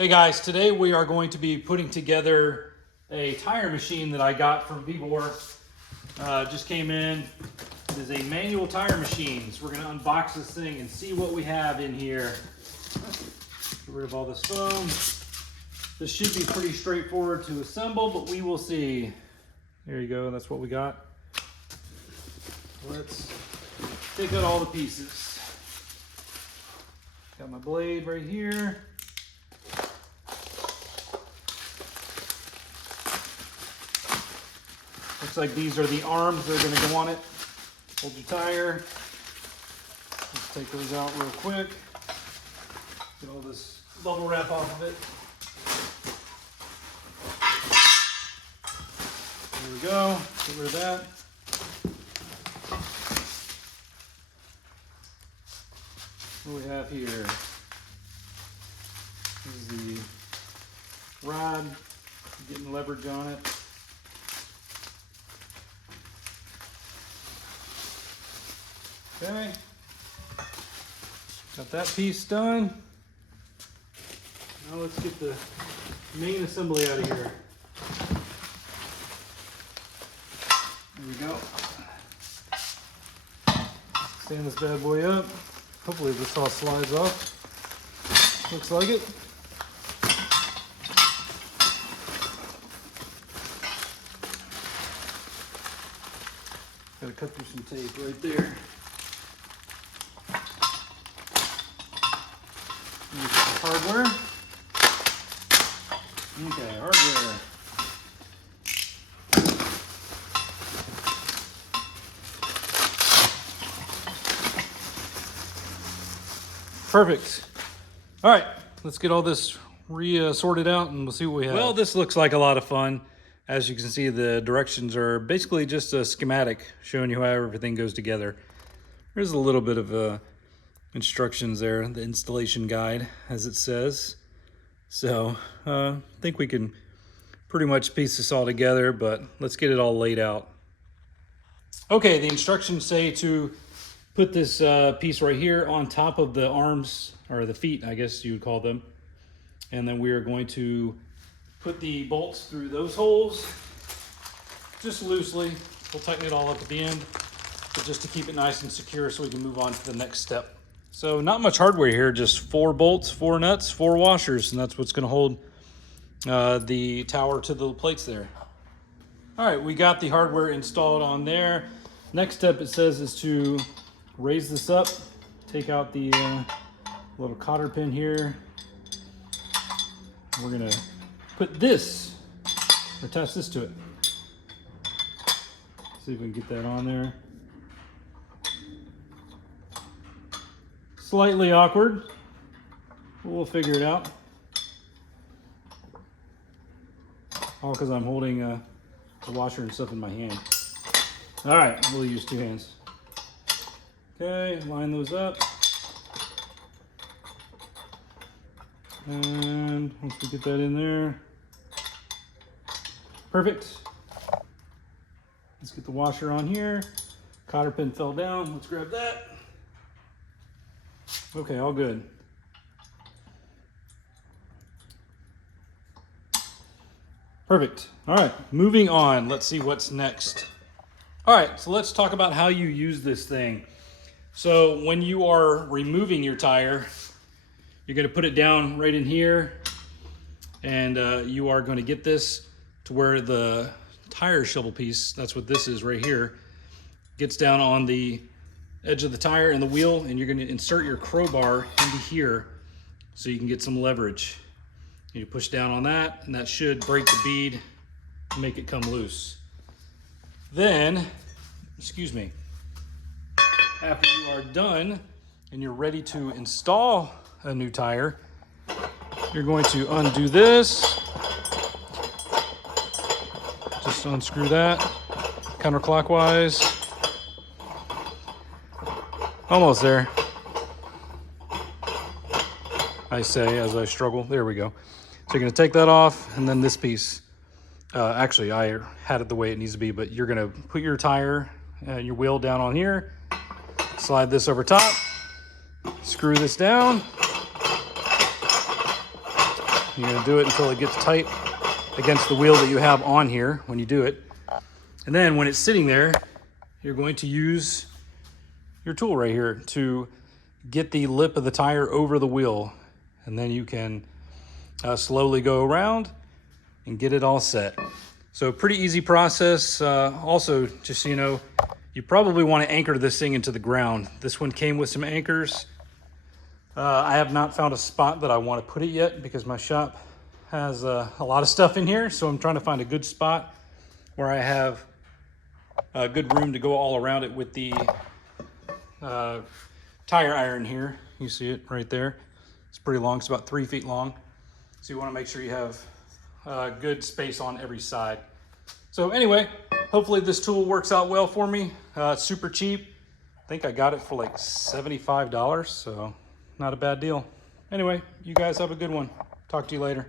Hey guys, today we are going to be putting together a tire machine that I got from Vevor. Just came in. It is a manual tire machine. So we're going to unbox this thing and see what we have in here. Get rid of all this foam. This should be pretty straightforward to assemble, but we will see. There you go, that's what we got. Let's take out all the pieces. Got my blade right here. Looks like these are the arms that are going to go on it. Hold your tire. Let's take those out real quick. Get all this bubble wrap off of it. There we go. Get rid of that. What do we have here? This is the rod, getting leverage on it. Okay, got that piece done. Now let's get the main assembly out of here. There we go. Stand this bad boy up. Hopefully this all slides off. Looks like it. Gotta cut through some tape right there. Hardware. Okay, hardware. Perfect. All right, let's get all this sorted out and we'll see what we have. Well, this looks like a lot of fun. As you can see, the directions are basically just a schematic showing you how everything goes together. There's a little bit of instructions there, the installation guide, as it says. So I think we can pretty much piece this all together, but let's get it all laid out. Okay, the instructions say to put this piece right here on top of the arms, or the feet, I guess you would call them. And then we are going to put the bolts through those holes, just loosely. We'll tighten it all up at the end, but just to keep it nice and secure so we can move on to the next step. So not much hardware here, just 4 bolts, 4 nuts, 4 washers, and that's what's going to hold the tower to the plates there. All right, we got the hardware installed on there. Next step, it says, is to raise this up, take out the little cotter pin here. We're going to put this, attach this to it. See if we can get that on there. Slightly awkward, but we'll figure it out. All because I'm holding the washer and stuff in my hand. All right, we'll use 2 hands. Okay, line those up. And once we get that in there, perfect. Let's get the washer on here. Cotter pin fell down, let's grab that. Okay, all good. Perfect. All right, moving on. Let's see what's next. All right, so let's talk about how you use this thing. So when you are removing your tire, you're going to put it down right in here, and you are going to get this to where the tire shovel piece, that's what this is right here, gets down on the edge of the tire and the wheel, and you're going to insert your crowbar into here so you can get some leverage. You push down on that, and that should break the bead and make it come loose. Then, excuse me, after you are done and you're ready to install a new tire, you're going to undo this, just unscrew that counterclockwise. Almost there, I say as I struggle. There we go. So you're going to take that off, and then this piece. Actually, I had it the way it needs to be, but you're going to put your tire and your wheel down on here, slide this over top, screw this down, You're going to do it until it gets tight against the wheel that you have on here when you do it. And then when it's sitting there, you're going to use your tool right here to get the lip of the tire over the wheel. And then you can slowly go around and get it all set. So pretty easy process. Also, just so you know, you probably want to anchor this thing into the ground. This one came with some anchors. I have not found a spot that I want to put it yet because my shop has a lot of stuff in here. So I'm trying to find a good spot where I have a good room to go all around it with the tire iron here. You see it right there. It's pretty long. It's about 3 feet long. So you want to make sure you have good space on every side. So anyway, hopefully this tool works out well for me. It's super cheap. I think I got it for like $75, so not a bad deal. Anyway, you guys have a good one. Talk to you later.